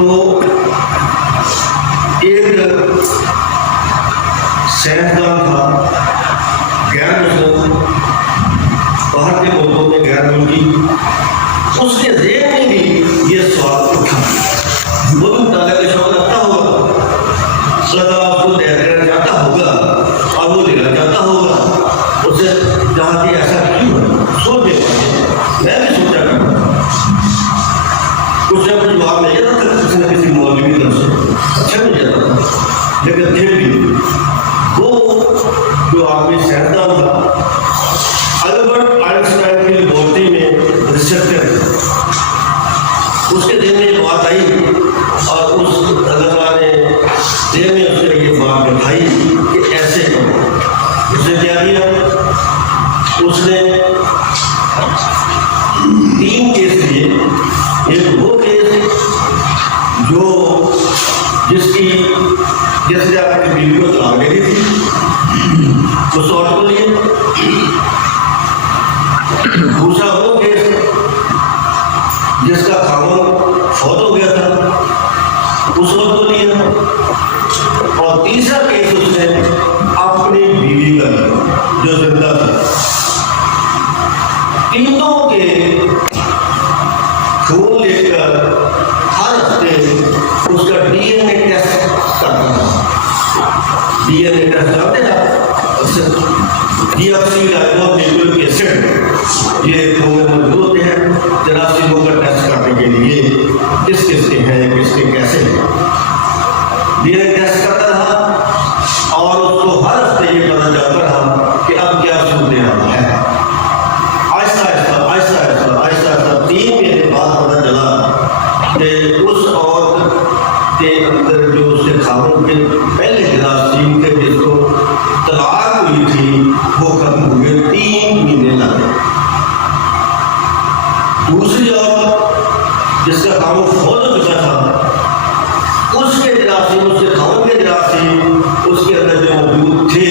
تو ایک سائنسدان تھا غیر مسلم، باہر کے ملکوں میں غیر ملکی، اس کے ذہن میں بھی یہ سوال اٹھا، وہ بھی مطالعہ کا شوق رکھتا ہوگا، اللہ تعالیٰ اس کو دے دینا چاہتا ہوگا اور وہ دینا چاہتا ہوگا، اسے جہاں کہ ایسا کیوں ہے سوچے، میں بھی سوچا کرتا کچھ نہ کچھ جواب مل جاتا تھا کسی نہ کسی مولوی کی طرف سے، اچھا مل جاتا تھا، لیکن پھر بھی وہ جو آدمی سائنسدان تھا البرٹ آئنسٹائن کی لیبارٹری میں ریسرچر، اس کے دل میں یہ بات آئی اور اس اللہ نے دل میں اس نے یہ بات بتائی کہ ایسے کرو۔ اس نے کیا کیا؟ اس نے 3 کیس لیے، ایک وہ کیس جو جس نے اپنی بیوی کو طلاق دے دی تھی، اس عورت کو لیے، دوسرا وہ کیس جس کا خاوند فوت ہو گیا تھا، اس وقت کو لیا، اور تیسرا کیس اس نے اپنی بیوی کا لیا جو زندہ تھی۔ تینوں کے خون لے کر ہر ہفتے اس کا ڈی این اے ٹیسٹ کرتا تھا۔ ڈی این اے ٹیسٹ کرتے تھا، ڈی آکسی رائبو نیوکلک ایسڈ یہ خون میں موجود ہوتے ہیں، جراثیموں کا ٹیسٹ کرنے کے لیے کس کس کے ہیں، کس کے کیسے ہیں، ڈی این اے ٹیسٹ کرتا رہا اور اس کو ہر ہفتے یہ پتہ چلتا رہا کہ اب کیا صورتحال ہے۔ آہستہ آہستہ 3 مہینے بعد پتہ چلا کہ اس عورت کے اندر جو اس کے خاوند کے پہلے جراثیم کے جس کو طلاق ہوئی تھی وہ ختم ہوئے 3 مہینے لگے۔ دوسری عورت جس کا خاوند فوت ہو چکا تھا، اس کے جراثیم، اس کے خاوند کے جراثیم اس کے اندر جو موجود تھے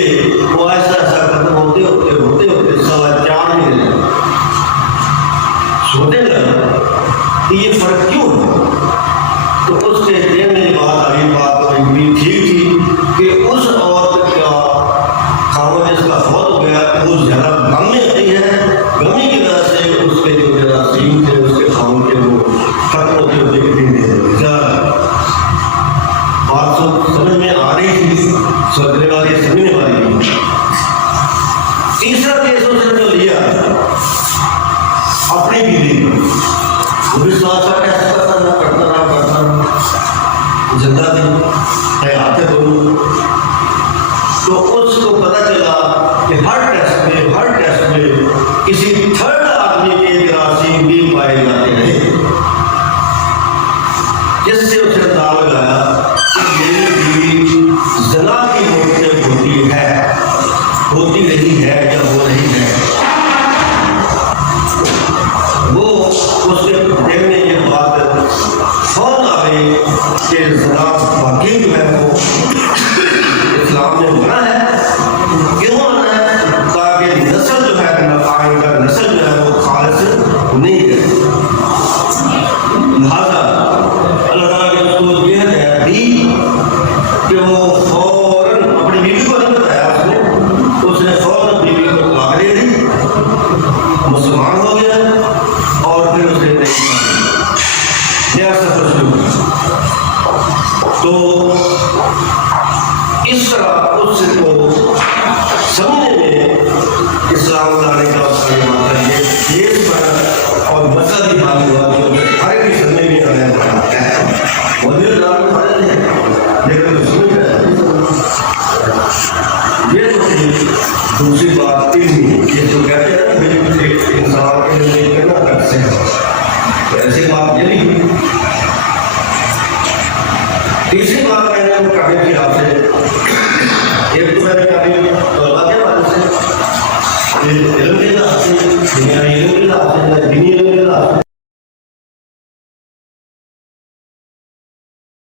وہ ایسا ختم ہوتے 4 مہینے لگے۔ سوچنے لگا کہ یہ فرق کیوں ہے، تو اس کے ذہن میں بات آئی، بات بھی ٹھیک تھی کہ اس عورت کا خاوند جس کا فوت ہو گیا وہ زیادہ غم میں ہوتی ہے، غمی کی وجہ سے اس کے جو جراثیم تھے اس کے خاوند کے وہ ختم ہوتے ہوتے کتنی دیر زیادہ بات سمجھ میں آ رہی تھی، سوچنے والی سمجھنے والی تھی۔ تیسرا کیس اس نے جو لیا اپنی بیوی کو، وہ بھی ساتھ ٹیسٹ کرتا رہا، زندہ تھی، حیات ہے دونوں، تو اس کو پتہ چلا کہ ہر ٹیسٹ میں کسی 3rd آدمی کے جراثیم بھی پائے جاتے ہیں، جس سے اس نے اندازہ لگایا کہ میری بیوی زنا کی مرتکب ہوتی رہی ہے یا ہو رہی ہے۔ وہ اس کے دل میں یہ بات فوراً آ گئی کہ زنا واقعی جو ہے وہ اسلام نے منع ہے۔ کیوں منع ہے؟ تاکہ نسل جو ہے آئندہ نسل جو ہے وہ خالص نہیں ہے۔ لہٰذا اللہ تعالیٰ کے رسول یہ ہے کہ وہ فوراً اپنی بیوی کو نہیں بتایا، اس نے فوراً بیوی کو طلاق دے دی، مسلمان ہو گیا اور پھر اس نے نیا سفر شروع کیا۔ تو اس طرح اس کو سمجھنے میں اسلام لانے کا اس کا یہ مطلب یہ پر اور مسئلہ بھی حال ہوا جو ہر ایک سمجھنے میں آیا بناتا ہے، مجھے لال فرض ہے لیکن سمجھ رہا ہے۔ یہ تو تھی دوسری بات یہ جو کہتے ہیں ایک انسان کے لیے کہنا کرتے ہیں، ایسی بات یہ نہیں